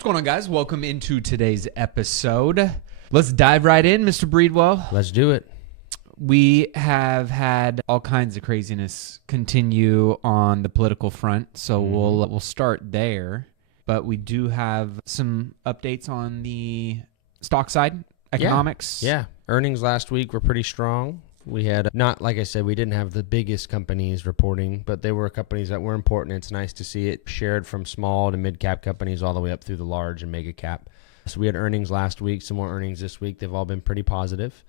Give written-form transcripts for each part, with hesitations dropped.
What's going on, guys? Welcome into today's episode. Let's dive right in, Mr. Breedwell. Let's do it. We have had all kinds of craziness continue on the political front, so we'll start there. But we do have some updates on the stock side, economics. Yeah. Earnings last week were pretty strong. We had not, like I said, we didn't have the biggest companies reporting, but they were companies that were important. It's nice to see it shared from small to mid-cap companies all the way up through the large and mega cap. So we had earnings last week, some more earnings this week. They've all been pretty positive.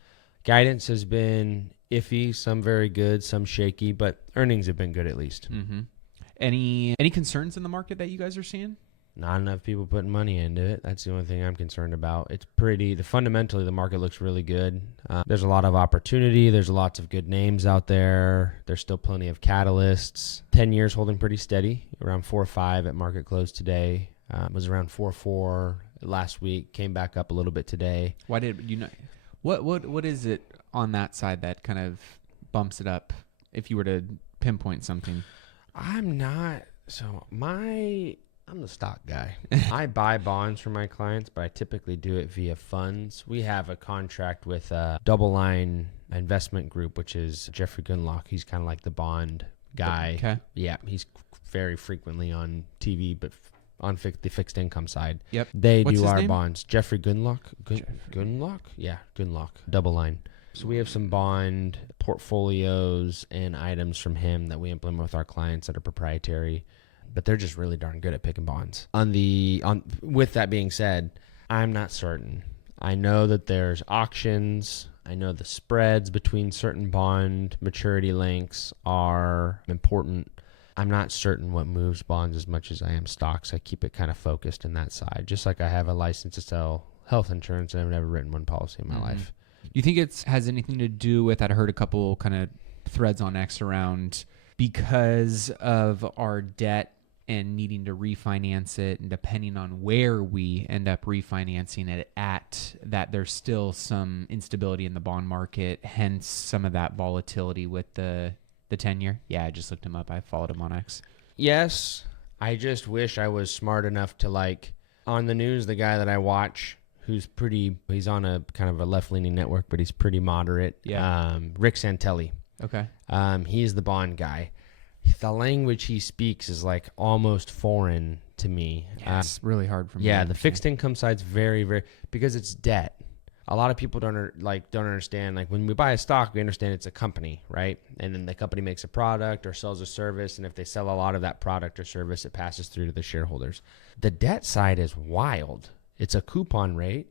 Guidance has been iffy, some very good, some shaky, but earnings have been good at least. Mm-hmm. Any concerns in the market that you guys are seeing? Not enough people putting money into it. That's the only thing I'm concerned about. Fundamentally, the market looks really good. There's a lot of opportunity. There's lots of good names out there. There's still plenty of catalysts. 10 years holding pretty steady, around 4.5 at market close today. It was around 4.4 last week. Came back up a little bit today. Why did you know? What is it on that side that kind of bumps it up? If you were to pinpoint something, I'm the stock guy. I buy bonds for my clients, but I typically do it via funds. We have a contract with a Double Line Investment Group, which is Jeffrey Gunlock. He's kind of like the bond guy. Okay. Yeah, he's very frequently on TV, but on the fixed income side. Yep. They What's do his our name? bonds. Jeffrey Gunlock. Gunlock? Yeah, Gunlock. Double Line. So we have some bond portfolios and items from him that we implement with our clients that are proprietary. But they're just really darn good at picking bonds. With that being said, I'm not certain. I know that there's auctions. I know the spreads between certain bond maturity lengths are important. I'm not certain what moves bonds as much as I am stocks. I keep it kind of focused in that side. Just like I have a license to sell health insurance, and I've never written one policy in my life. You think it has anything to do with, I'd heard a couple kind of threads on X around because of our debt and needing to refinance it, and depending on where we end up refinancing it at, that there's still some instability in the bond market, hence some of that volatility with the 10-year. Yeah, I just looked him up. I followed him on X. Yes, I just wish I was smart enough to, on the news, the guy that I watch, he's on a kind of a left-leaning network, but he's pretty moderate. Yeah. Rick Santelli. Okay. He's the bond guy. The language he speaks is almost foreign to me. Yeah, it's really hard for me. Yeah, the fixed income side's very, very, because it's debt. A lot of people don't understand. When we buy a stock, we understand it's a company, right? And then the company makes a product or sells a service, and if they sell a lot of that product or service, it passes through to the shareholders. The debt side is wild. It's a coupon rate,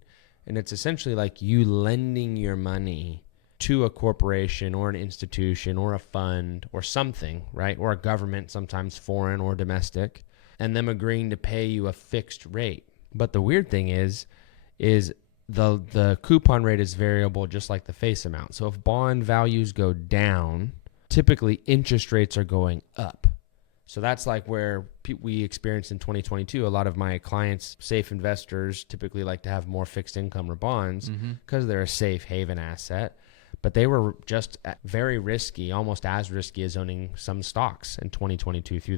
and it's essentially you lending your money to a corporation or an institution or a fund or something, right? Or a government, sometimes foreign or domestic, and them agreeing to pay you a fixed rate. But the weird thing is the coupon rate is variable just like the face amount. So if bond values go down, typically interest rates are going up. So that's where we experienced in 2022. A lot of my clients, safe investors, typically like to have more fixed income or bonds because they're a safe haven asset. But they were just very risky, almost as risky as owning some stocks in 2022 through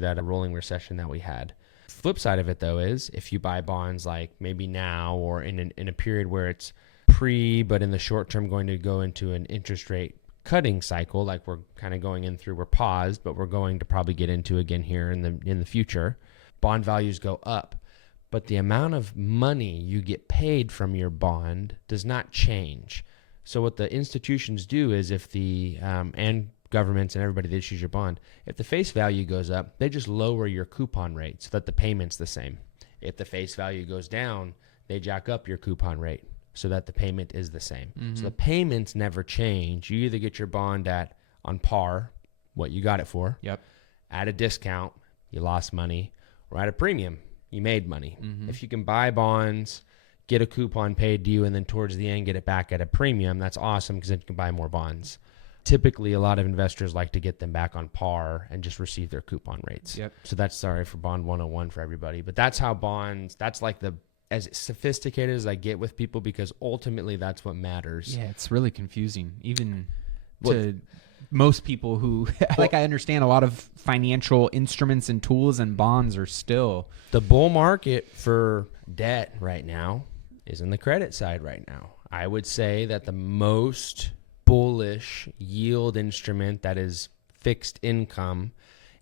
that rolling recession that we had. Flip side of it, though, is if you buy bonds maybe now or in a period where it's but in the short term going to go into an interest rate cutting cycle, we're kind of going in through, we're paused, but we're going to probably get into again here in the future, bond values go up. But the amount of money you get paid from your bond does not change. So what the institutions do is if and governments and everybody that issues your bond, if the face value goes up, they just lower your coupon rate so that the payment's the same. If the face value goes down, they jack up your coupon rate so that the payment is the same. So the payments never change. You either get your bond on par, what you got it for, at a discount, you lost money, or at a premium, you made money. If you can buy bonds, get a coupon paid to you, and then towards the end get it back at a premium, that's awesome because then you can buy more bonds. Typically, a lot of investors like to get them back on par and just receive their coupon rates. So that's sorry for Bond 101 for everybody. But that's how bonds, that's as sophisticated as I get with people because ultimately that's what matters. Yeah, it's really confusing. Even most people who like I understand a lot of financial instruments and tools and bonds are still the bull market for debt right now is in the credit side right now. I would say that the most bullish yield instrument that is fixed income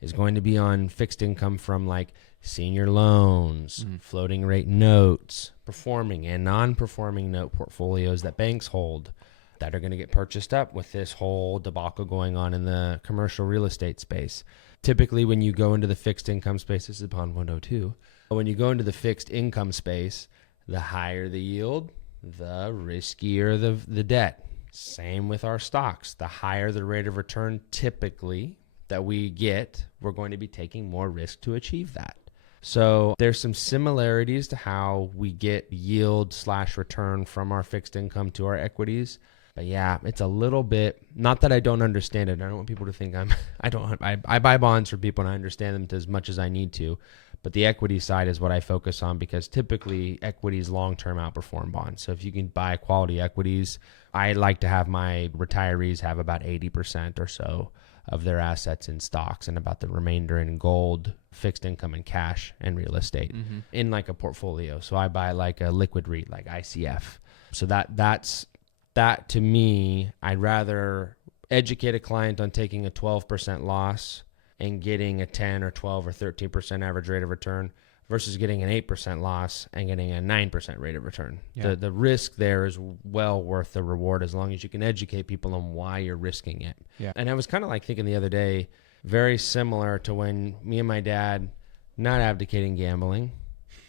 is going to be on fixed income from like senior loans, floating rate notes, performing and non-performing note portfolios that banks hold that are going to get purchased up with this whole debacle going on in the commercial real estate space. Typically, when you go into the fixed income space, this is Bond 102. When you go into the fixed income space, the higher the yield, the riskier the debt. Same with our stocks. The higher the rate of return typically that we get, we're going to be taking more risk to achieve that. So there's some similarities to how we get yield/return from our fixed income to our equities. But yeah, it's a little bit, not that I don't understand it. I don't want people to think I buy bonds for people and I understand them as much as I need to. But the equity side is what I focus on because typically equities long-term outperform bonds. So if you can buy quality equities, I like to have my retirees have about 80% or so of their assets in stocks and about the remainder in gold, fixed income, and cash and real estate in like a portfolio. So I buy like a liquid REIT like ICF. So that to me, I'd rather educate a client on taking a 12% loss and getting a 10 or 12 or 13% average rate of return versus getting an 8% loss and getting a 9% rate of return. Yeah. The risk there is well worth the reward as long as you can educate people on why you're risking it. Yeah. And I was kind of like thinking the other day, very similar to when me and my dad, not abdicating gambling,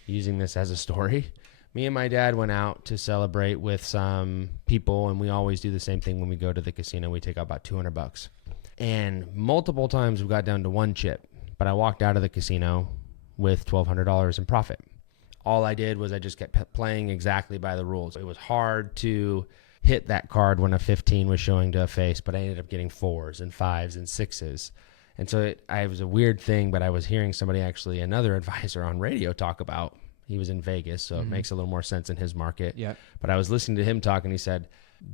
using this as a story, me and my dad went out to celebrate with some people, and we always do the same thing when we go to the casino. We take out about $200. And multiple times we got down to one chip, but I walked out of the casino with $1,200 in profit. All I did was I just kept playing exactly by the rules. It was hard to hit that card when a 15 was showing to a face, but I ended up getting 4s and 5s and 6s. And so it was a weird thing, but I was hearing somebody, actually another advisor on radio, talk about, he was in Vegas, so it makes a little more sense in his market. Yeah. But I was listening to him talk, and he said,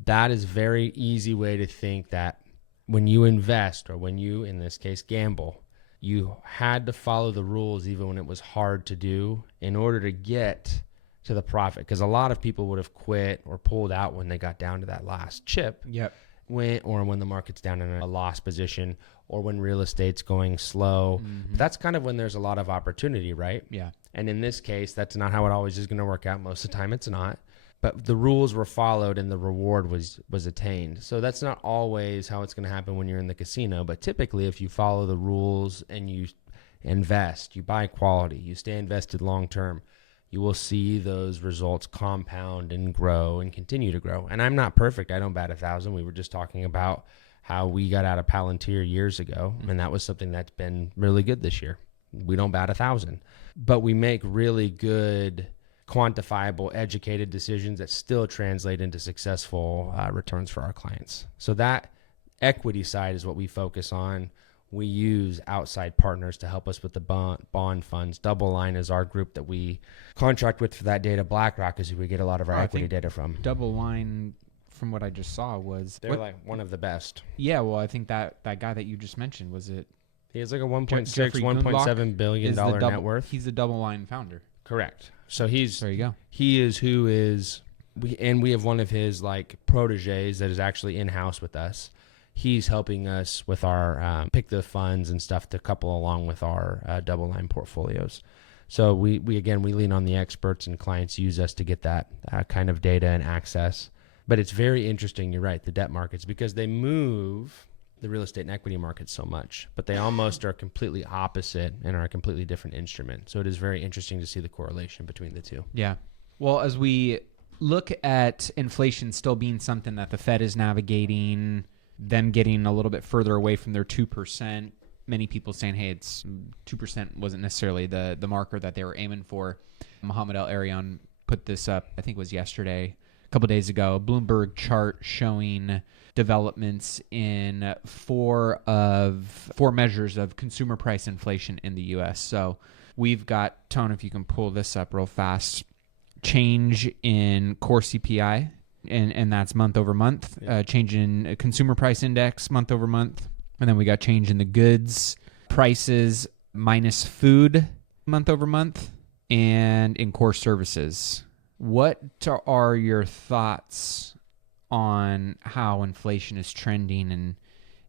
that is a very easy way to think that when you invest, or when you, in this case, gamble, you had to follow the rules even when it was hard to do in order to get to the profit. Because a lot of people would have quit or pulled out when they got down to that last chip. Yep. When the market's down in a loss position, or when real estate's going slow. That's kind of when there's a lot of opportunity, right? Yeah. And in this case, that's not how it always is going to work out. Most of the time it's not. But the rules were followed and the reward was attained. So that's not always how it's going to happen when you're in the casino. But typically, if you follow the rules and you invest, you buy quality, you stay invested long term, you will see those results compound and grow and continue to grow. And I'm not perfect. I don't bat 1,000. We were just talking about how we got out of Palantir years ago, and that was something that's been really good this year. We don't bat 1,000, but we make really good, quantifiable, educated decisions that still translate into successful returns for our clients. So that equity side is what we focus on. We use outside partners to help us with the bond funds. Double Line is our group that we contract with for that data. BlackRock is who we get a lot of our equity data from. Double Line, from what I just saw, was they're like one of the best. Yeah, well, I think that guy that you just mentioned, was it? He has like a 1.6, Jeffrey $1.7 billion net worth. He's the Double Line founder. Correct. So there you go. He is we have one of his like proteges that is actually in house with us. He's helping us with our pick the funds and stuff to couple along with our Double Line portfolios. So we lean on the experts, and clients use us to get that kind of data and access. But it's very interesting. You're right, the debt markets, because they move the real estate and equity markets so much, but they almost are completely opposite and are a completely different instrument. So it is very interesting to see the correlation between the two. Yeah. Well, as we look at inflation still being something that the Fed is navigating, them getting a little bit further away from their 2%, many people saying, hey, it's 2% wasn't necessarily the marker that they were aiming for. Mohamed El-Arian put this up, I think it was yesterday, a couple days ago, a Bloomberg chart showing developments in four measures of consumer price inflation in the U.S. So we've got, Tone, if you can pull this up real fast, change in core CPI, and that's month over month. Change in consumer price index month over month. And then we got change in the goods prices minus food month over month, and in core services. What are your thoughts on how inflation is trending,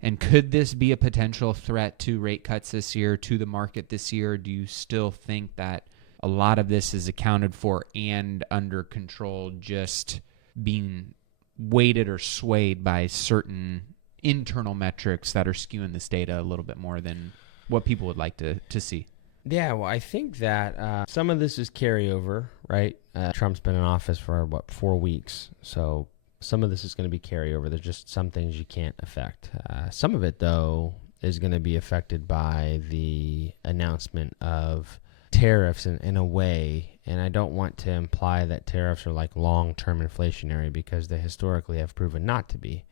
and could this be a potential threat to rate cuts this year, to the market this year? Do you still think that a lot of this is accounted for and under control, just being weighted or swayed by certain internal metrics that are skewing this data a little bit more than what people would like to see? Yeah, well, I think that some of this is carryover, right? Trump's been in office for, 4 weeks. So some of this is going to be carryover. There's just some things you can't affect. Some of it, though, is going to be affected by the announcement of tariffs in a way. And I don't want to imply that tariffs are like long-term inflationary, because they historically have proven not to be.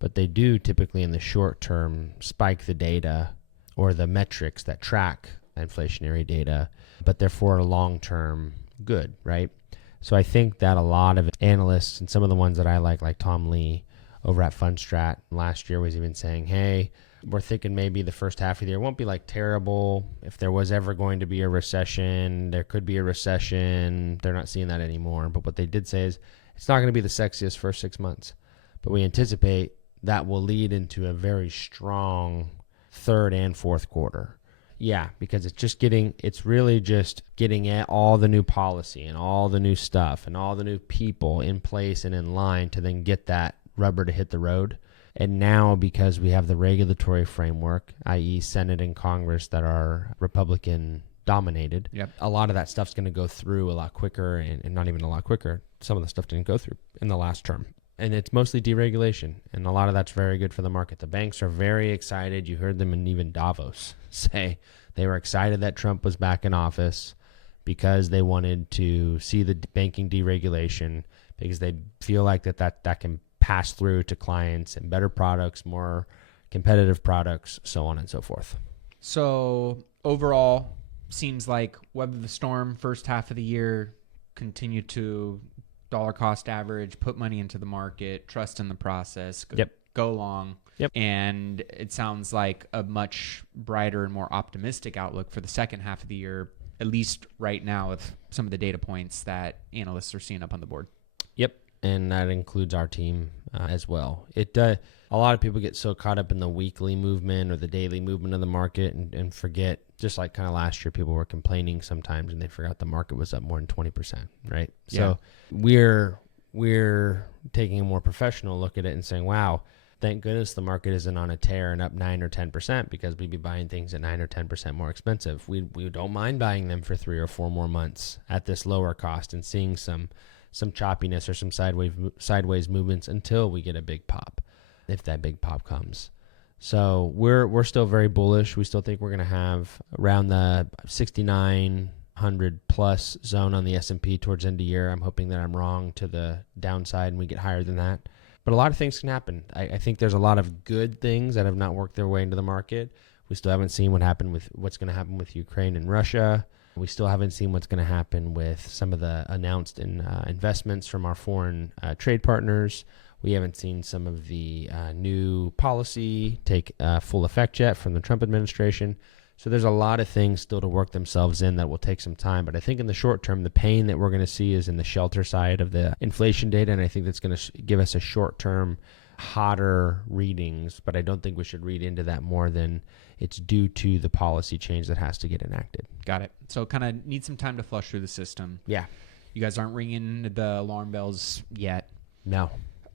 But they do typically in the short term spike the data or the metrics that track inflationary data, but they're for a long-term good, right? So I think that a lot of analysts, and some of the ones that I like Tom Lee over at Fundstrat last year, was even saying, hey, we're thinking maybe the first half of the year won't be like terrible. If there was ever going to be a recession, there could be a recession. They're not seeing that anymore. But what they did say is it's not going to be the sexiest first 6 months, but we anticipate that will lead into a very strong third and fourth quarter. Yeah, because it's really just getting at all the new policy and all the new stuff and all the new people in place and in line to then get that rubber to hit the road. And now, because we have the regulatory framework, i.e. Senate and Congress, that are Republican dominated, a lot of that stuff's going to go through a lot quicker, and not even a lot quicker. Some of the stuff didn't go through in the last term. And it's mostly deregulation, and a lot of that's very good for the market. The banks are very excited. You heard them in even Davos say they were excited that Trump was back in office because they wanted to see the banking deregulation, because they feel like that can pass through to clients and better products, more competitive products, so on and so forth. So overall, seems like weather the storm first half of the year, continue to dollar cost average, put money into the market, trust in the process, go long. And it sounds like a much brighter and more optimistic outlook for the second half of the year, at least right now, with some of the data points that analysts are seeing up on the board. And that includes our team as well. A lot of people get so caught up in the weekly movement or the daily movement of the market and forget, just like kind of last year, people were complaining sometimes and they forgot the market was up more than 20%, right? So we're taking a more professional look at it and saying, wow, thank goodness the market isn't on a tear and up 9 or 10%, because we'd be buying things at 9 or 10% more expensive. We don't mind buying them for 3 or 4 more months at this lower cost and seeing some choppiness or some sideways movements until we get a big pop, if that big pop comes. So we're still very bullish. We still think we're going to have around the 6,900 plus zone on the S&P towards the end of the year. I'm hoping that I'm wrong to the downside and we get higher than that. But a lot of things can happen. I think there's a lot of good things that have not worked their way into the market. We still haven't seen what's going to happen with Ukraine and Russia. We still haven't seen what's going to happen with some of the announced investments from our foreign trade partners. We haven't seen some of the new policy take full effect yet from the Trump administration. So there's a lot of things still to work themselves in that will take some time. But I think in the short term, the pain that we're going to see is in the shelter side of the inflation data. And I think that's going to give us a short-term, hotter readings. But I don't think we should read into that more than it's due to the policy change that has to get enacted. Got it. So kind of need some time to flush through the system. Yeah. You guys aren't ringing the alarm bells yet. No.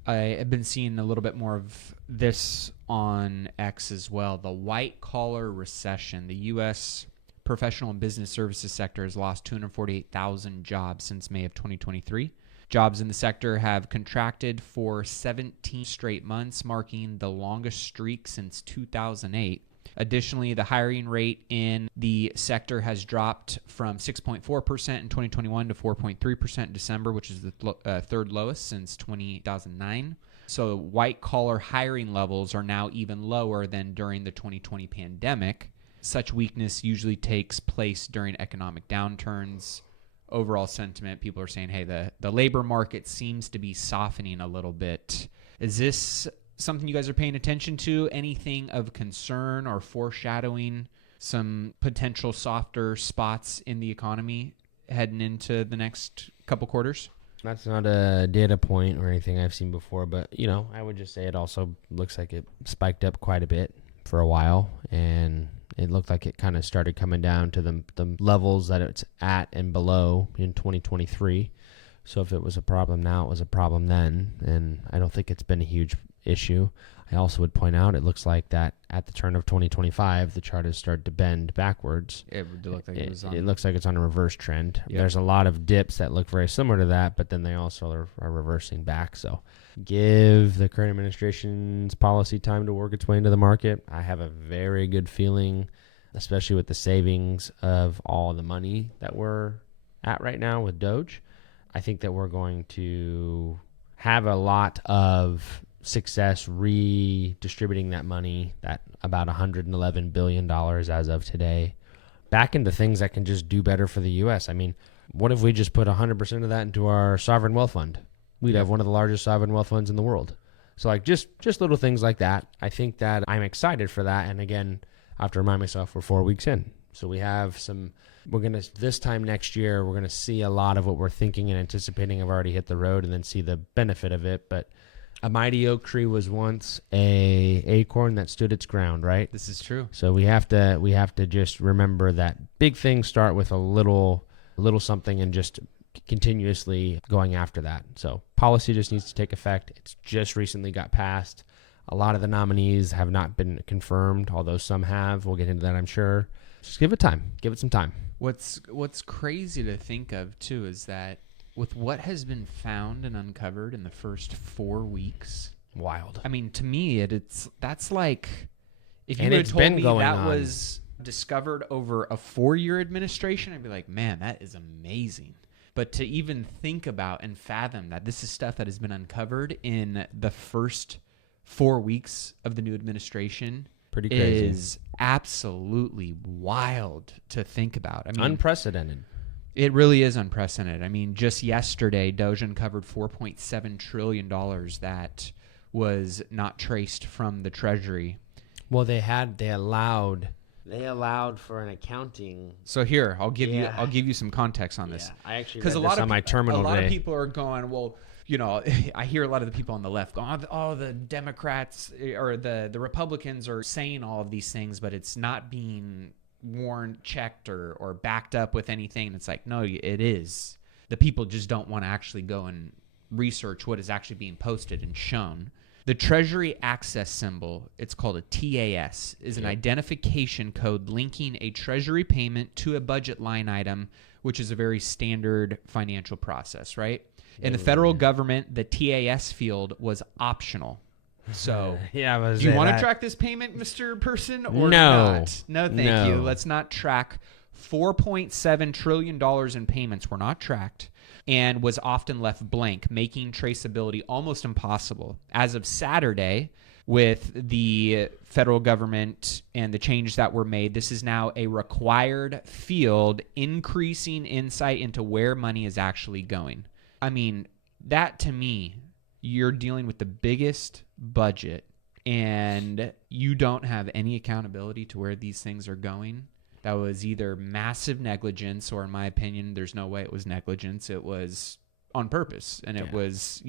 I have been seeing a little bit more of this on X as well. The white-collar recession. The U.S. professional and business services sector has lost 248,000 jobs since May of 2023. Jobs in the sector have contracted for 17 straight months, marking the longest streak since 2008. Additionally, the hiring rate in the sector has dropped from 6.4% in 2021 to 4.3% in December, which is the third lowest since 2009. So white-collar hiring levels are now even lower than during the 2020 pandemic. Such weakness usually takes place during economic downturns. overall sentiment. People are saying, hey, the labor market seems to be softening a little bit. Is this something you guys are paying attention to? Anything of concern or foreshadowing some potential softer spots in the economy heading into the next couple quarters? That's not a data point or anything I've seen before, but, I would just say it also looks like it spiked up quite a bit for a while, and it looked like it kind of started coming down to the levels that it's at and below in 2023. So if it was a problem now, it was a problem then, and I don't think it's been a huge issue. I also would point out it looks like that at the turn of 2025, the chart has started to bend backwards. It looked like It looks like it's on a reverse trend. Yep. There's a lot of dips that look very similar to that, but then they also are reversing back. So give the current administration's policy time to work its way into the market. I have a very good feeling, especially with the savings of all the money that we're at right now with Doge. I think that we're going to have a lot of success redistributing that money, that about $111 billion as of today, back into things that can just do better for the U.S. I mean, what if we just put 100% of that into our sovereign wealth fund? We'd have one of the largest sovereign wealth funds in the world. So like just little things like that. I think that I'm excited for that. And again, I have to remind myself we're 4 weeks in. So we have this time next year, we're going to see a lot of what we're thinking and anticipating have already hit the road and then see the benefit of it. But a mighty oak tree was once a acorn that stood its ground, right? This is true. So we have to just remember that big things start with a little something and just continuously going after that. So policy just needs to take effect. It's just recently got passed. A lot of the nominees have not been confirmed, although some have. We'll get into that, I'm sure. Just give it time. Give it some time. What's crazy to think of, too, is that with what has been found and uncovered in the first 4 weeks, wild. I mean, to me, that's like, if you And would have it's told been me going that on. was discovered over a 4-year administration, I'd be like, man, that is amazing. But to even think about and fathom that this is stuff that has been uncovered in the first 4 weeks of the new administration Pretty crazy. is absolutely wild to think about. I mean, Unprecedented. it really is unprecedented. I mean, just yesterday, Doge uncovered $4.7 trillion that was not traced from the Treasury. Well, they allowed for an accounting. So here, I'll give you some context on this. I actually Because read this on my terminal a lot today. of people are going, well, I hear a lot of the people on the left going, oh, the Democrats or the Republicans are saying all of these things, but it's not being warned, checked, or backed up with anything. And it's like, no, it is. The people just don't want to actually go and research what is actually being posted and shown. The Treasury Access Symbol, it's called a TAS, is an identification code linking a Treasury payment to a budget line item, which is a very standard financial process, right? In the federal government, the TAS field was optional. So, do you want to track this payment, Mr. Person, or No. not? No, thank you. Let's not track. $4.7 trillion in payments were not tracked and was often left blank, making traceability almost impossible. As of Saturday, with the federal government and the changes that were made, this is now a required field, increasing insight into where money is actually going. I mean, that to me, you're dealing with the biggest budget and you don't have any accountability to where these things are going. That was either massive negligence, or in my opinion, there's no way it was negligence. It was on purpose, and it was,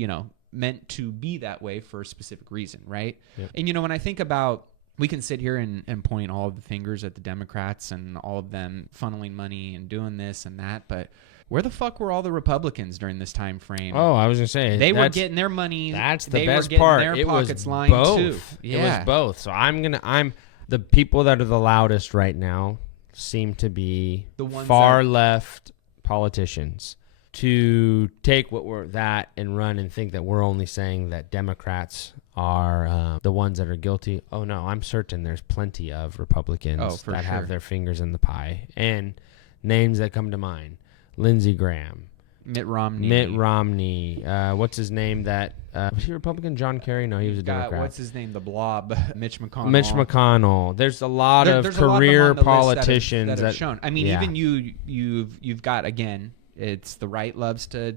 meant to be that way for a specific reason, right? Yeah. And, when I think about, we can sit here and point all of the fingers at the Democrats and all of them funneling money and doing this and that, but where the fuck were all the Republicans during this time frame? Oh, I was gonna say they were getting their money. That's the they best were getting part. Their It pockets was lined both. Too. Yeah. It was both. So I'm the people that are the loudest right now seem to be the ones far left politicians to take what we're that and run and think that we're only saying that Democrats are the ones that are guilty. Oh no, I'm certain there's plenty of Republicans that have their fingers in the pie, and names that come to mind: Lindsey Graham, Mitt Romney. What's his name? That was he Republican? John Kerry? No, he was a Democrat. What's his name? The Blob. Mitch McConnell. There's a lot of career politicians that have shown. I mean, even you've got, again, It's the right loves to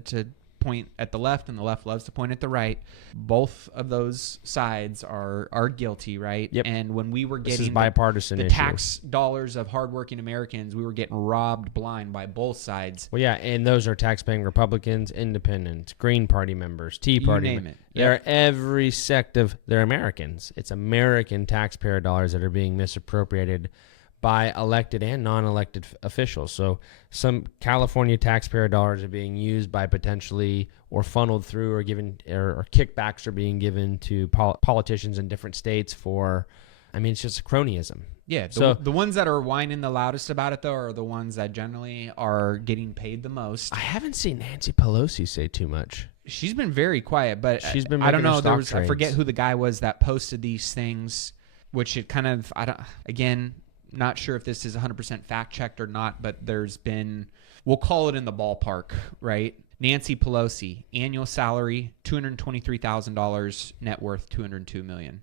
point at the left and the left loves to point at the right. Both of those sides are guilty, right? Yep. And when we were This is getting bipartisan the issue. tax dollars of hardworking Americans, we were getting robbed blind by both sides. Well, yeah, and those are taxpaying Republicans, Independents, Green Party members, Tea Party. You name it. They're every sect of, they're Americans. It's American taxpayer dollars that are being misappropriated by elected and non-elected officials. So some California taxpayer dollars are being used by potentially or funneled through or given or kickbacks are being given to politicians in different states for, I mean, it's just cronyism. Yeah, the ones that are whining the loudest about it, though, are the ones that generally are getting paid the most. I haven't seen Nancy Pelosi say too much. She's been very quiet, but She's been I don't making her know. stock I forget trades. who the guy was that posted these things, which it kind of, again, not sure if this is 100% fact checked or not, but there's been, we'll call it in the ballpark, right? Nancy Pelosi, annual salary, $223,000, net worth $202 million.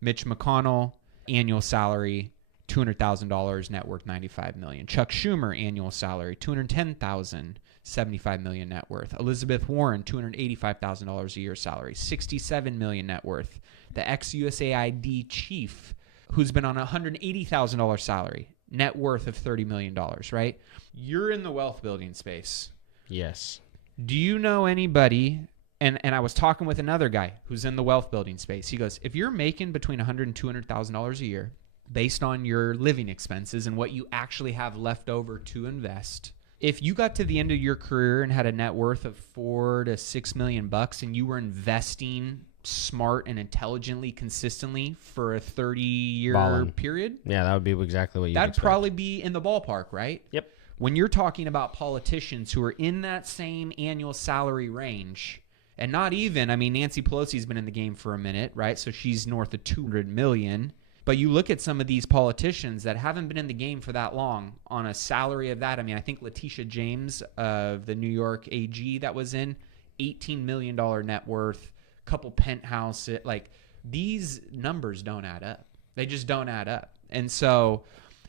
Mitch McConnell, annual salary, $200,000, net worth $95 million. Chuck Schumer, annual salary, $210,000, $75 million net worth. Elizabeth Warren, $285,000 a year salary, $67 million net worth. The ex-USAID chief, who's been on a $180,000 salary, net worth of $30 million, right? You're in the wealth building space. Yes. Do you know anybody, and I was talking with another guy who's in the wealth building space. He goes, if you're making between $100,000 and $200,000 a year, based on your living expenses and what you actually have left over to invest, if you got to the end of your career and had a net worth of $4 to $6 million bucks and you were investing smart and intelligently, consistently for a 30-year period, Yeah, that would be exactly what you that'd probably be in the ballpark, right? Yep. When you're talking about politicians who are in that same annual salary range, and not even, I mean, Nancy Pelosi's been in the game for a minute, right? So she's north of $200 million. But you look at some of these politicians that haven't been in the game for that long on a salary of that. I mean, I think Letitia James of the New York AG that was in, $18 million net worth, couple penthouse. Like, these numbers don't add up. They just don't add up. And so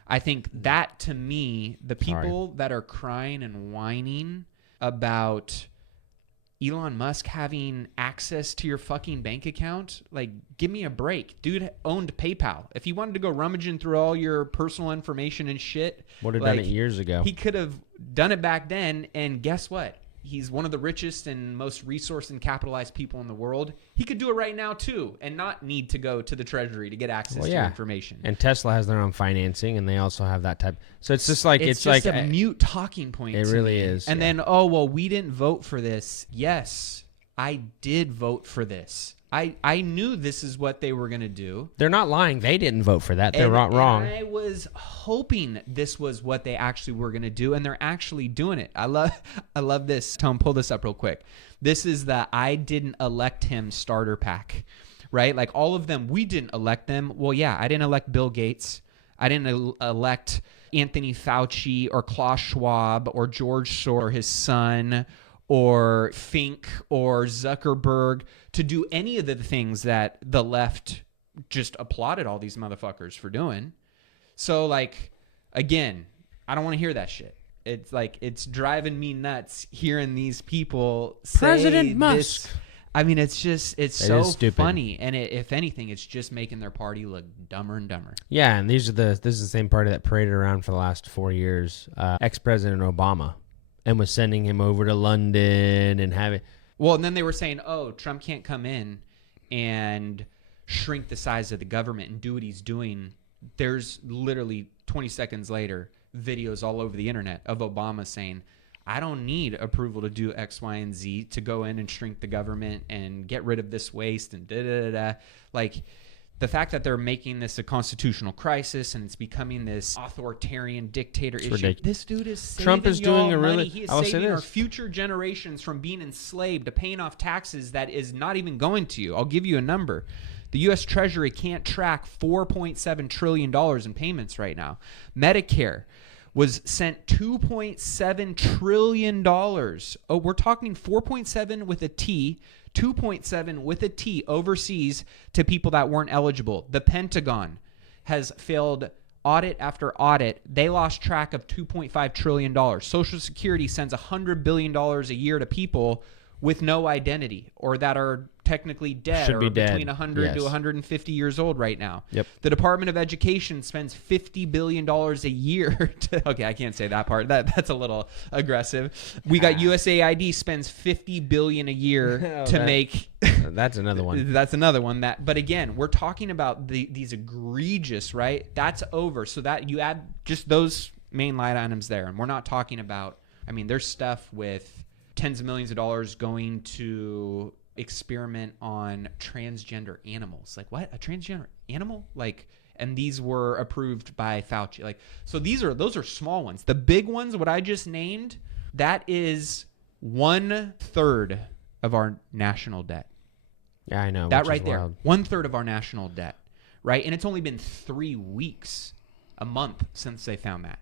I think that, to me, the people that are crying and whining about Elon Musk having access to your fucking bank account, like, give me a break. Dude owned PayPal. If he wanted to go rummaging through all your personal information and shit, would have like, done it years ago. He could have done it back then, and guess what? He's one of the richest and most resourced and capitalized people in the world. He could do it right now, too, and not need to go to the Treasury to get access to your information. And Tesla has their own financing, and they also have that type. So it's just like it's just like a mute talking point. It really is. And then, oh, well, we didn't vote for this. Yes, I did vote for this. I knew this is what they were going to do. They're not lying. They didn't vote for that. They're wrong. I was hoping this was what they actually were going to do, and they're actually doing it. I love this. Tone, pull this up real quick. This is the I didn't elect him starter pack, right? Like, all of them, we didn't elect them. Well, yeah, I didn't elect Bill Gates. I didn't elect Anthony Fauci or Klaus Schwab or George Soros or his son or Fink or Zuckerberg to do any of the things that the left just applauded all these motherfuckers for doing. So, like, again, I don't want to hear that shit. It's like, it's driving me nuts hearing these people say President Musk. This. I mean, it's so stupid. funny, and if anything, it's just making their party look dumber and dumber. Yeah, and this is the same party that paraded around for the last 4 years. Ex-President Obama, and was sending him over to London and having. Well, and then they were saying, oh, Trump can't come in and shrink the size of the government and do what he's doing. There's literally 20 seconds later videos all over the internet of Obama saying, I don't need approval to do X, Y, and Z to go in and shrink the government and get rid of this waste and da-da-da-da. Like, the fact that they're making this a constitutional crisis and it's becoming this authoritarian dictator issue. Ridiculous. This dude is saving Trump is doing a money. really. He is I will say saving our this. future generations from being enslaved to paying off taxes that is not even going to you. I'll give you a number. The U.S. Treasury can't track $4.7 trillion in payments right now. Medicare was sent $2.7 trillion. Oh, we're talking 4.7 with a T, 2.7 with a T overseas to people that weren't eligible. The Pentagon has failed audit after audit, they lost track of $2.5 trillion. Social Security sends $100 billion a year to people with no identity or that are technically dead Should or be dead. between 100 Yes. to 150 years old right now. Yep. The Department of Education spends $50 billion a year to, okay, I can't say that part. That's a little aggressive. We got USAID spends $50 billion a year to make. That's another one. That's another one. But again, we're talking about these egregious, right? That's over. So that you add just those main line items there. And we're not talking about, I mean, there's stuff with tens of millions of dollars going to experiment on transgender animals. Like, what? A transgender animal? Like, and these were approved by Fauci. Like, so those are small ones. The big ones, what I just named, that is 1/3 of our national debt. Yeah, I know. That which right is there, wild. 1/3 of our national debt, right? And it's only been 3 weeks, a month since they found that.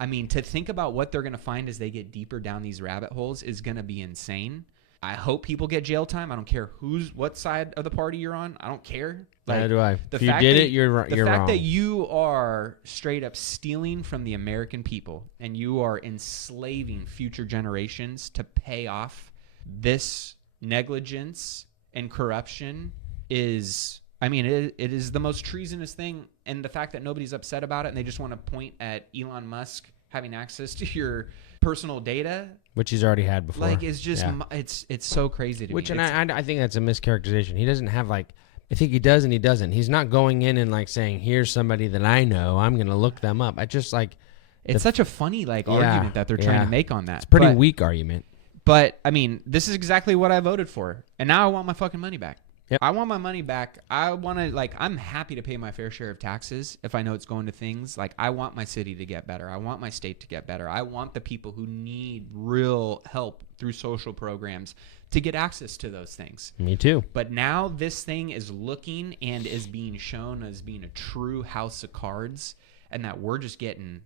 I mean, to think about what they're going to find as they get deeper down these rabbit holes is going to be insane. I hope people get jail time. I don't care what side of the party you're on. I don't care. Neither do I. The If you fact did that- it, you're wrong. The fact that you are straight up stealing from the American people and you are enslaving future generations to pay off this negligence and corruption is, I mean, it is the most treasonous thing. And the fact that nobody's upset about it and they just want to point at Elon Musk having access to your personal data, which he's already had before. like, is just, it's so crazy to Which, me. and I think that's a mischaracterization. He doesn't have, like, I think he does and he doesn't. He's not going in and, like, saying, here's somebody that I know. I'm going to look them up. I just, like... It's such a funny, like, argument that they're trying to make on that. It's a pretty weak argument. But, I mean, this is exactly what I voted for. And now I want my fucking money back. Yep. I want my money back. I want to, like, I'm happy to pay my fair share of taxes if I know it's going to things. Like, I want my city to get better. I want my state to get better. I want the people who need real help through social programs to get access to those things. Me too. But now this thing is looking and is being shown as being a true house of cards, and that we're just getting...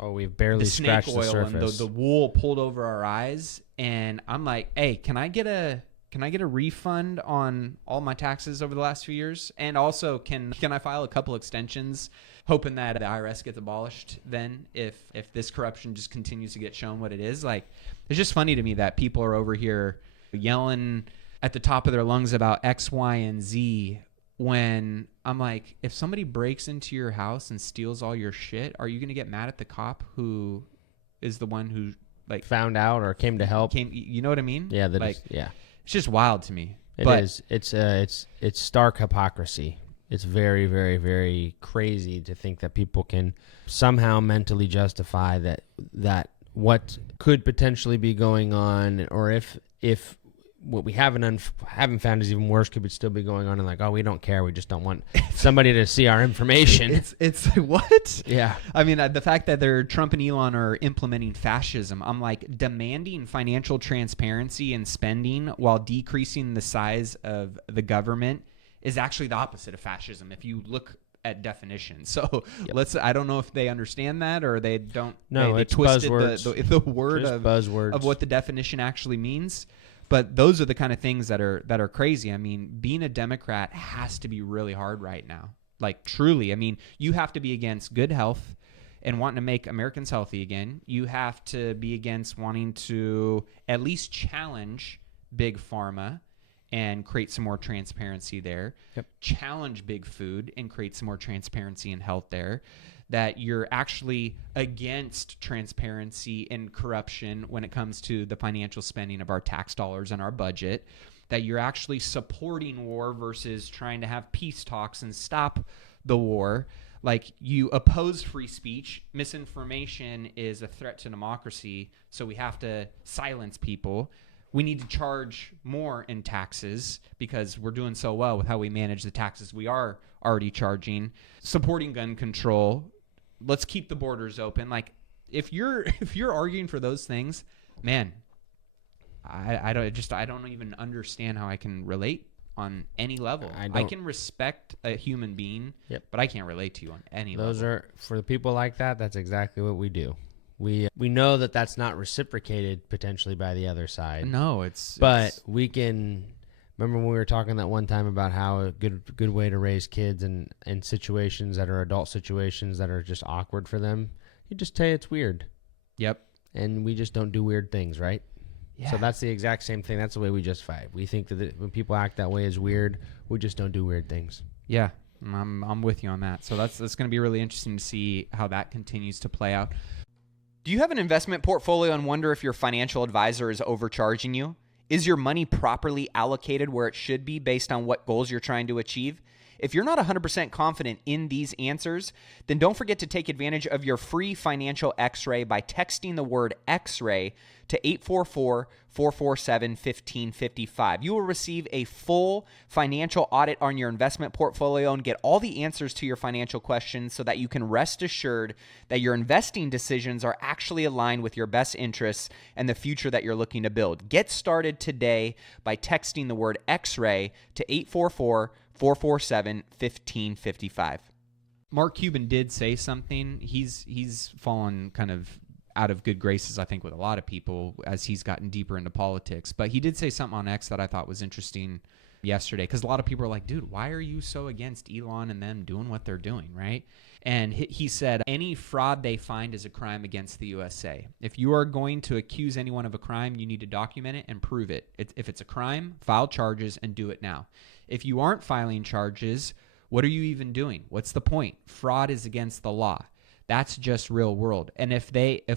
Oh, we've barely the snake scratched the oil and surface. the wool pulled over our eyes, and I'm like, hey, can I get a refund on all my taxes over the last few years? And also, can I file a couple extensions, hoping that the IRS gets abolished then if this corruption just continues to get shown what it is? Like, it's just funny to me that people are over here yelling at the top of their lungs about X, Y, and Z, when I'm like, if somebody breaks into your house and steals all your shit, are you going to get mad at the cop who is the one who, like, found out or came to help? You know what I mean? Yeah, like, yeah. It's just wild to me. It is. It's stark hypocrisy. It's very, very, very crazy to think that people can somehow mentally justify that what could potentially be going on, or if what we haven't found is even worse, could still be going on, and like, oh, we don't care, we just don't want somebody to see our information. It's like, what? Yeah. I mean, the fact that Trump and Elon are implementing fascism, I'm like, demanding financial transparency and spending while decreasing the size of the government is actually the opposite of fascism if you look at definition. So I don't know if they understand that or they don't. No, they it's twisted buzzwords. the word Just of buzzwords of what the definition actually means. But those are the kind of things that are crazy. I mean, being a Democrat has to be really hard right now. Like, truly. I mean, you have to be against good health and wanting to make Americans healthy again. You have to be against wanting to at least challenge big pharma and create some more transparency there. Yep. Challenge big food and create some more transparency and health there. That you're actually against transparency and corruption when it comes to the financial spending of our tax dollars and our budget, that you're actually supporting war versus trying to have peace talks and stop the war. Like, you oppose free speech. Misinformation is a threat to democracy, so we have to silence people. We need to charge more in taxes because we're doing so well with how we manage the taxes we are already charging. Supporting gun control. Let's keep the borders open. Like, if you're arguing for those things, man, I don't even understand how I can relate on any level. I can respect a human being, but I can't relate to you on any level. Those are, for the people like that, that's exactly what we do. We know that that's not reciprocated potentially by the other side. No, but we can Remember when we were talking that one time about how a good way to raise kids in situations that are adult situations that are just awkward for them? You just say it's weird. Yep. And we just don't do weird things, right? Yeah. So that's the exact same thing. That's the way we justify it. We think that when people act that way is weird. We just don't do weird things. Yeah. I'm with you on that. So that's going to be really interesting to see how that continues to play out. Do you have an investment portfolio and wonder if your financial advisor is overcharging you? Is your money properly allocated where it should be based on what goals you're trying to achieve? If you're not 100% confident in these answers, then don't forget to take advantage of your free financial x-ray by texting the word x-ray to 844-447-1555. You will receive a full financial audit on your investment portfolio and get all the answers to your financial questions so that you can rest assured that your investing decisions are actually aligned with your best interests and the future that you're looking to build. Get started today by texting the word x-ray to 844-447-1555. Mark Cuban did say something. He's fallen kind of out of good graces, I think, with a lot of people as he's gotten deeper into politics. But he did say something on X that I thought was interesting yesterday, because a lot of people are like, dude, why are you so against Elon and them doing what they're doing, right? And he said, any fraud they find is a crime against the USA. If you are going to accuse anyone of a crime, you need to document it and prove it. If it's a crime, file charges and do it now. If you aren't filing charges, what are you even doing? What's the point? Fraud is against the law. That's just real world. And if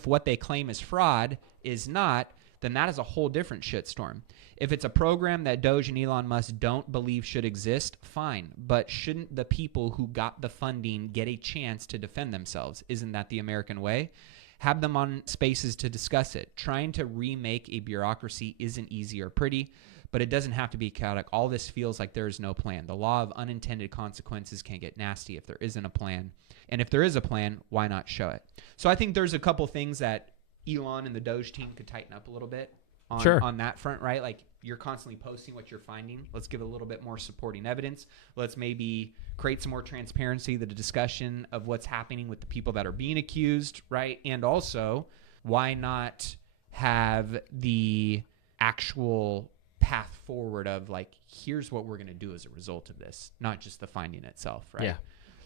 what they claim is fraud is not, then that is a whole different shitstorm. If it's a program that Doge and Elon Musk don't believe should exist, fine. But shouldn't the people who got the funding get a chance to defend themselves? Isn't that the American way? Have them on spaces to discuss it. Trying to remake a bureaucracy isn't easy or pretty, but it doesn't have to be chaotic. All this feels like there is no plan. The law of unintended consequences can get nasty if there isn't a plan. And if there is a plan, why not show it? So I think there's a couple things that Elon and the Doge team could tighten up a little bit on that front, right? Like, you're constantly posting what you're finding. Let's give a little bit more supporting evidence. Let's maybe create some more transparency, the discussion of what's happening with the people that are being accused, right? And also, why not have the actual path forward of, like, here's what we're going to do as a result of this, not just the finding itself, right? Yeah.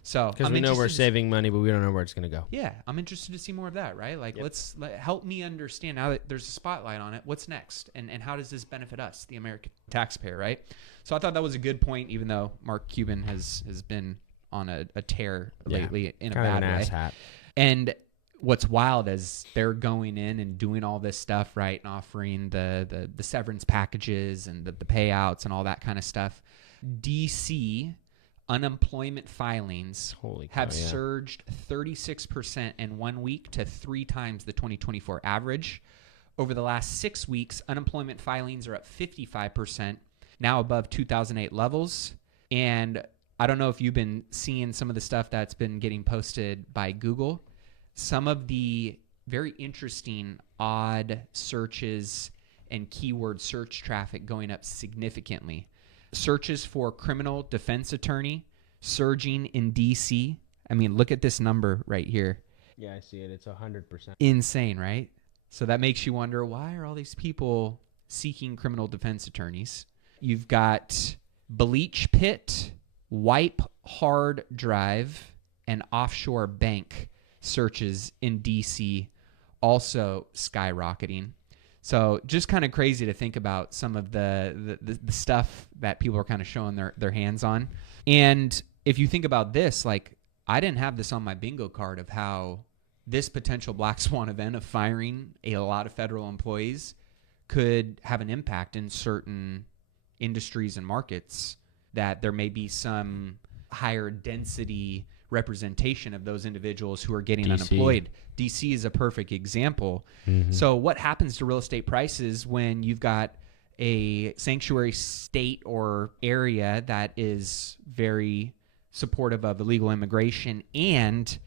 So because we know we're saving money, but we don't know where it's going to go. Yeah, I'm interested to see more of that, right? Like, help me understand, now that there's a spotlight on it, what's next? And how does this benefit us, the American taxpayer, right? So I thought that was a good point, even though Mark Cuban has been on a tear lately in a kind bad of an way. ass hat. And what's wild is they're going in and doing all this stuff, right, and offering the severance packages and the payouts and all that kind of stuff. DC unemployment filings have surged 36% in 1 week to 3 times the 2024 average. Over the last 6 weeks, unemployment filings are up 55%, now above 2008 levels. And I don't know if you've been seeing some of the stuff that's been getting posted by Google. Some of the very interesting, odd searches and keyword search traffic going up significantly. Searches for criminal defense attorney surging in DC. I mean, look at this number right here. Yeah, I see it. It's 100%. Insane, right? So that makes you wonder, why are all these people seeking criminal defense attorneys? You've got bleach pit, wipe hard drive, and offshore bank searches in DC also skyrocketing. So just kind of crazy to think about some of the stuff that people are kind of showing their hands on. And if you think about this, like, I didn't have this on my bingo card of how this potential black swan event of firing a lot of federal employees could have an impact in certain industries and markets, that there may be some higher density representation of those individuals who are getting unemployed. DC is a perfect example. Mm-hmm. So what happens to real estate prices when you've got a sanctuary state or area that is very supportive of illegal immigration and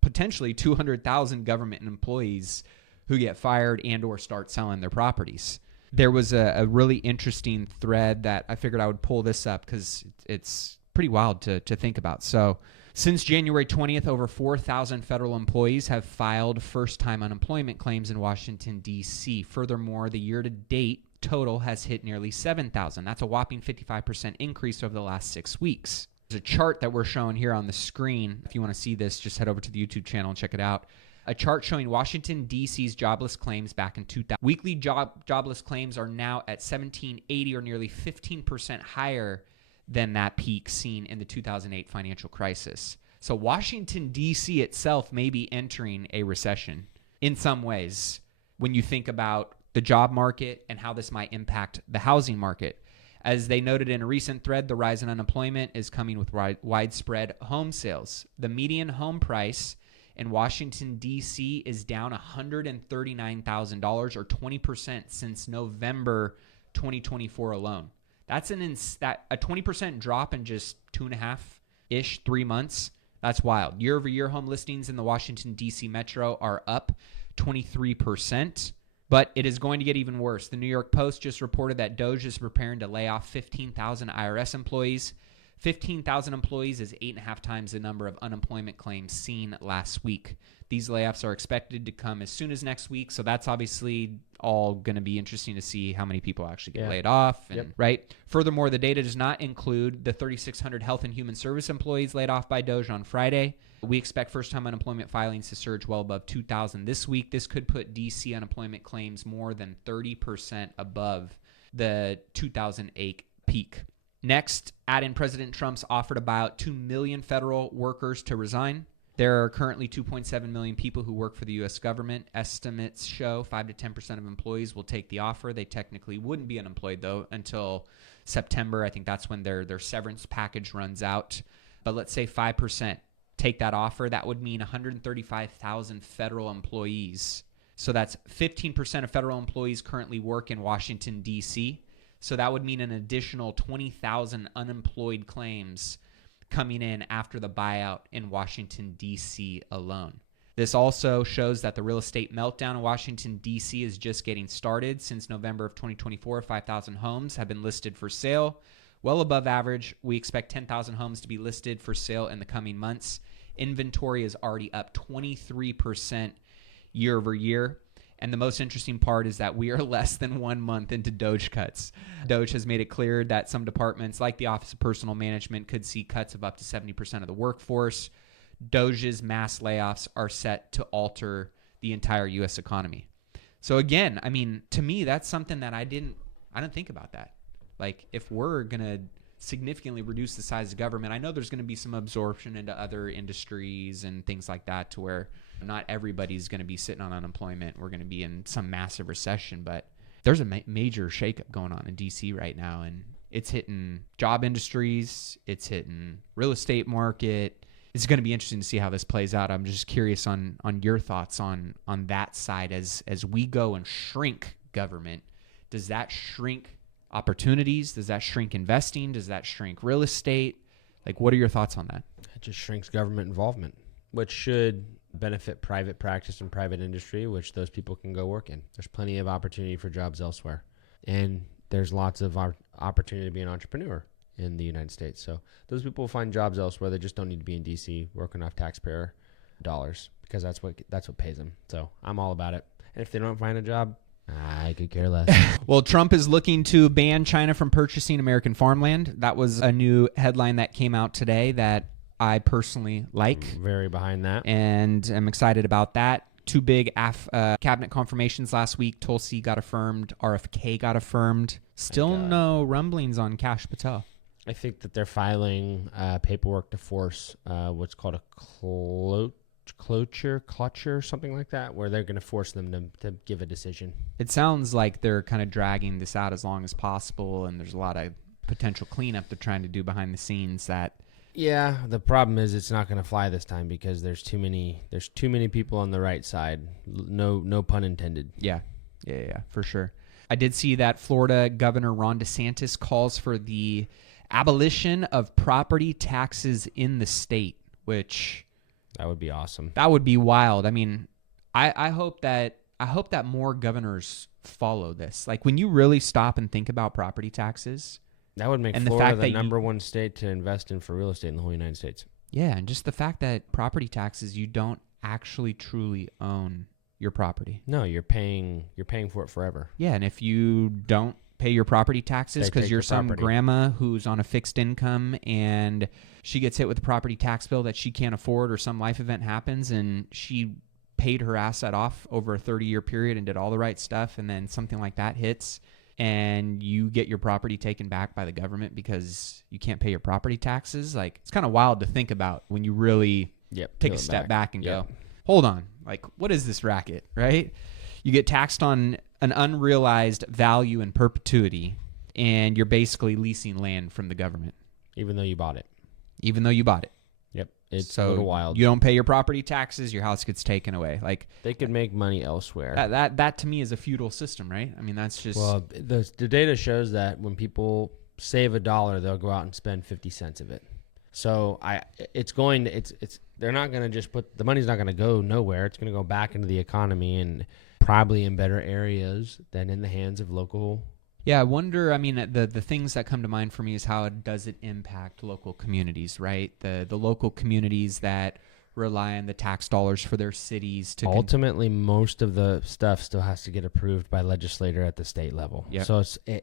potentially 200,000 government employees who get fired and or start selling their properties? There was a really interesting thread that I figured I would pull this up because it's pretty wild to think about. So since January 20th, over 4,000 federal employees have filed first-time unemployment claims in Washington, D.C. Furthermore, the year-to-date total has hit nearly 7,000. That's a whopping 55% increase over the last 6 weeks. There's a chart that we're showing here on the screen. If you want to see this, just head over to the YouTube channel and check it out. A chart showing Washington, D.C.'s jobless claims back in 2000. Weekly jobless claims are now at 1780, or nearly 15% higher than that peak seen in the 2008 financial crisis. So Washington, D.C. itself may be entering a recession in some ways when you think about the job market and how this might impact the housing market. As they noted in a recent thread, the rise in unemployment is coming with widespread home sales. The median home price in Washington, D.C. is down $139,000, or 20% since November 2024 alone. That's a 20% drop in just 2.5-ish, 3 months. That's wild. Year-over-year home listings in the Washington, D.C. metro are up 23%. But it is going to get even worse. The New York Post just reported that DOGE is preparing to lay off 15,000 IRS employees. 15,000 employees is 8.5 times the number of unemployment claims seen last week. These layoffs are expected to come as soon as next week, so that's obviously all going to be interesting to see how many people actually get laid off. And, right? Furthermore, the data does not include the 3,600 Health and Human Service employees laid off by DOGE on Friday. We expect first-time unemployment filings to surge well above 2,000 this week. This could put D.C. unemployment claims more than 30% above the 2008 peak. Next, add in President Trump's offer to buy out 2 million federal workers to resign. There are currently 2.7 million people who work for the U.S. government. Estimates show 5 to 10% of employees will take the offer. They technically wouldn't be unemployed, though, until September. I think that's when their severance package runs out. But let's say 5% take that offer. That would mean 135,000 federal employees. So that's 15% of federal employees currently work in Washington, D.C., so that would mean an additional 20,000 unemployed claims coming in after the buyout in Washington, D.C. alone. This also shows that the real estate meltdown in Washington, D.C. is just getting started. Since November of 2024, 5,000 homes have been listed for sale, well above average. We expect 10,000 homes to be listed for sale in the coming months. Inventory is already up 23% year over year. And the most interesting part is that we are less than 1 month into DOGE cuts. DOGE has made it clear that some departments, like the Office of Personnel Management, could see cuts of up to 70% of the workforce. DOGE's mass layoffs are set to alter the entire U.S. economy. So again, I mean, to me, that's something that I didn't think about that. Like, if we're going to significantly reduce the size of government, I know there's going to be some absorption into other industries and things like that, to where not everybody's going to be sitting on unemployment. We're going to be in some massive recession, but there's a major shakeup going on in DC right now, and it's hitting job industries. It's hitting real estate market. It's going to be interesting to see how this plays out. I'm just curious on your thoughts on that side as we go and shrink government. Does that shrink opportunities? Does that shrink investing? Does that shrink real estate? Like, what are your thoughts on that? It just shrinks government involvement, which should benefit private practice and private industry, which those people can go work in. There's plenty of opportunity for jobs elsewhere. And there's lots of opportunity to be an entrepreneur in the United States. So those people will find jobs elsewhere. They just don't need to be in D.C. working off taxpayer dollars, because that's what pays them. So I'm all about it. And if they don't find a job, I could care less. Well, Trump is looking to ban China from purchasing American farmland. That was a new headline that came out today that I personally like. I'm very behind that. And I'm excited about that. Two big cabinet confirmations last week. Tulsi got affirmed. RFK got affirmed. Still no rumblings on Kash Patel. I think that they're filing paperwork to force what's called a cloture, something like that, where they're going to force them to give a decision. It sounds like they're kind of dragging this out as long as possible, and there's a lot of potential cleanup they're trying to do behind the scenes that... Yeah, the problem is it's not going to fly this time because there's too many people on the right side. No pun intended. Yeah, for sure. I did see that Florida Governor Ron DeSantis calls for the abolition of property taxes in the state, which... That would be awesome. That would be wild. I mean, I hope that more governors follow this. Like, when you really stop and think about property taxes... That would make Florida the number one state to invest in for real estate in the whole United States. Yeah, and just the fact that property taxes, you don't actually truly own your property. No, you're paying for it forever. Yeah, and if you don't pay your property taxes They because take you're your some property. grandma who's on a fixed income and she gets hit with a property tax bill that she can't afford, or some life event happens and she paid her asset off over a 30-year period and did all the right stuff, and then something like that hits and you get your property taken back by the government because you can't pay your property taxes, like, it's kind of wild to think about when you really take a step back and go, hold on, like, what is this racket, right? You get taxed on an unrealized value in perpetuity, and you're basically leasing land from the government. Even though you bought it. Yep. It's So a little wild. You don't pay your property taxes, your house gets taken away. Like, They could make money elsewhere. that to me is a feudal system, right? I mean, that's just... Well, the data shows that when people save $1, they'll go out and spend 50 cents of it. So they're not going to just the money's not going to go nowhere. It's going to go back into the economy and probably in better areas than in the hands of local. Yeah, I wonder, I mean, the things that come to mind for me is how does it impact local communities, right? The local communities that rely on the tax dollars for their cities to... Ultimately, most of the stuff still has to get approved by legislator at the state level. Yep. So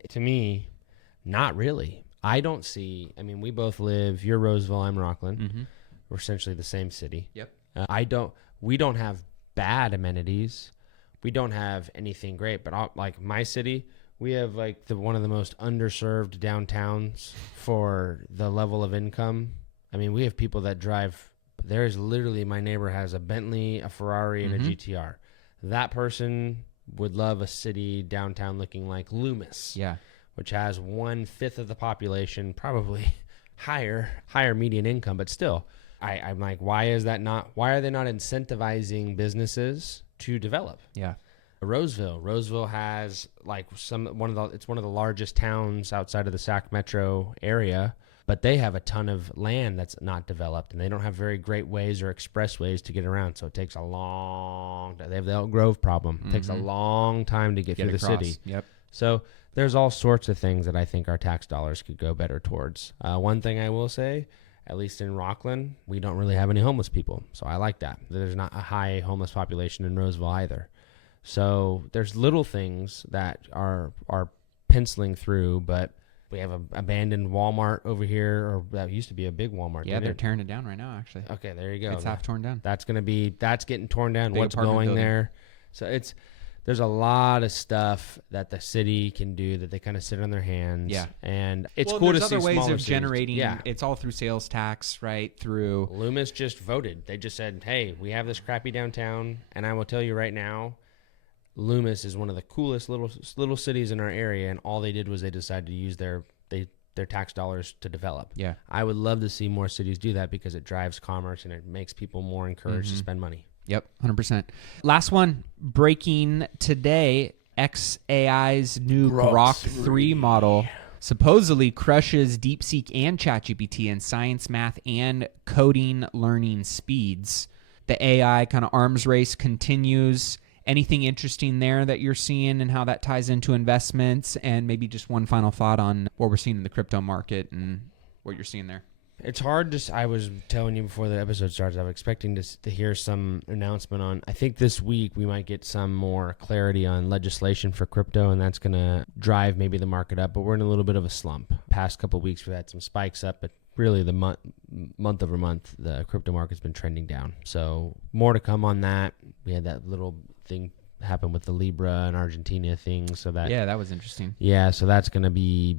to me, not really. I don't see, I mean, we both live, you're Roseville, I'm Rockland. Mm-hmm. We're essentially the same city. Yep. We don't have bad amenities. We don't have anything great, but like my city, we have like one of the most underserved downtowns for the level of income. I mean, we have people that drive, there's literally, my neighbor has a Bentley, a Ferrari, and a GTR. That person would love a city downtown looking like Loomis. Yeah. Which has 1/5 of the population, probably higher median income, but still, I'm like, why are they not incentivizing businesses to develop? Yeah. Roseville has like it's one of the largest towns outside of the Sac Metro area, but they have a ton of land that's not developed, and they don't have very great ways or expressways to get around. So it takes a long time. They have the Elk Grove problem. It takes a long time to get through the city. Yep. So there's all sorts of things that I think our tax dollars could go better towards. One thing I will say, at least in Rockland, we don't really have any homeless people. So I like that. There's not a high homeless population in Roseville either. So there's little things that are penciling through, but we have an abandoned Walmart over here, or that used to be a big Walmart. Yeah, they're tearing it down right now, actually. Okay, there you go. It's half torn down. That's getting torn down. Big What's apartment going building. there? So there's a lot of stuff that the city can do that they kind of sit on their hands. Yeah. And it's Well, cool to there's see other ways smaller of cities. generating. Yeah. It's all through sales tax, right? Through... Loomis just voted. They just said, hey, we have this crappy downtown. And I will tell you right now, Loomis is one of the coolest little cities in our area. And all they did was they decided to use their tax dollars to develop. Yeah. I would love to see more cities do that because it drives commerce and it makes people more encouraged to spend money. Yep, 100%. Last one, breaking today, XAI's new Grok 3 model supposedly crushes DeepSeek and ChatGPT in science, math, and coding learning speeds. The AI kind of arms race continues. Anything interesting there that you're seeing and how that ties into investments? And maybe just one final thought on what we're seeing in the crypto market and what you're seeing there. It's hard to. I was telling you before the episode starts, I was expecting to hear some announcement on. I think this week we might get some more clarity on legislation for crypto, and that's going to drive maybe the market up. But we're in a little bit of a slump. Past couple of weeks, we've had some spikes up, but really the month over month, the crypto market's been trending down. So more to come on that. We had that little thing happen with the Libra and Argentina thing, so that was interesting. Yeah, so that's going to be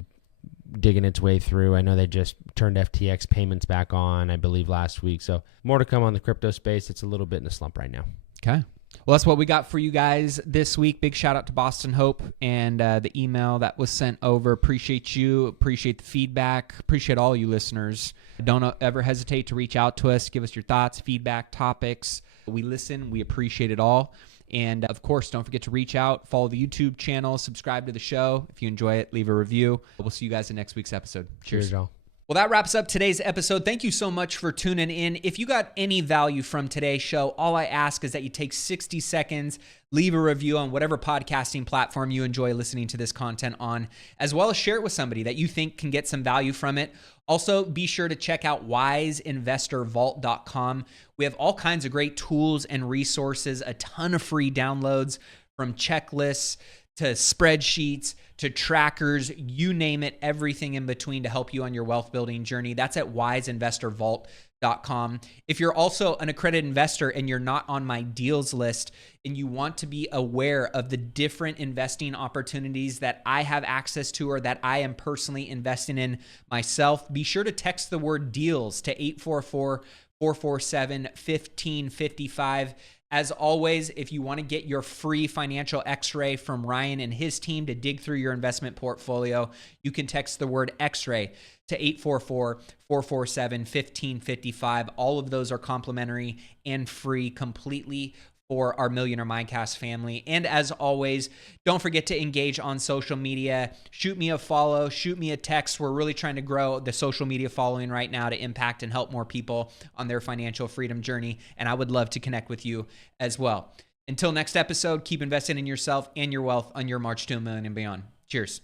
digging its way through. I know they just turned FTX payments back on, I believe, last week. So more to come on the crypto space. It's a little bit in a slump right now. Okay. Well, that's what we got for you guys this week. Big shout out to Boston Hope and the email that was sent over. Appreciate you. Appreciate the feedback. Appreciate all you listeners. Don't ever hesitate to reach out to us. Give us your thoughts, feedback, topics. We listen. We appreciate it all. And, of course, don't forget to reach out, follow the YouTube channel, subscribe to the show. If you enjoy it, leave a review. We'll see you guys in next week's episode. Cheers. Y'all. Well, that wraps up today's episode. Thank you so much for tuning in. If you got any value from today's show, all I ask is that you take 60 seconds, leave a review on whatever podcasting platform you enjoy listening to this content on, as well as share it with somebody that you think can get some value from it. Also, be sure to check out wiseinvestorvault.com. We have all kinds of great tools and resources, a ton of free downloads from checklists to spreadsheets to trackers, you name it, everything in between to help you on your wealth building journey. That's at wiseinvestorvault.com. If you're also an accredited investor and you're not on my deals list and you want to be aware of the different investing opportunities that I have access to or that I am personally investing in myself, be sure to text the word deals to 844-447-1555. As always, if you want to get your free financial x-ray from Ryan and his team to dig through your investment portfolio, you can text the word x-ray to 844-447-1555. All of those are complimentary and free completely for our Millionaire Mindcast family. And as always, don't forget to engage on social media. Shoot me a follow, shoot me a text. We're really trying to grow the social media following right now to impact and help more people on their financial freedom journey. And I would love to connect with you as well. Until next episode, keep investing in yourself and your wealth on your march to $1 million and beyond. Cheers.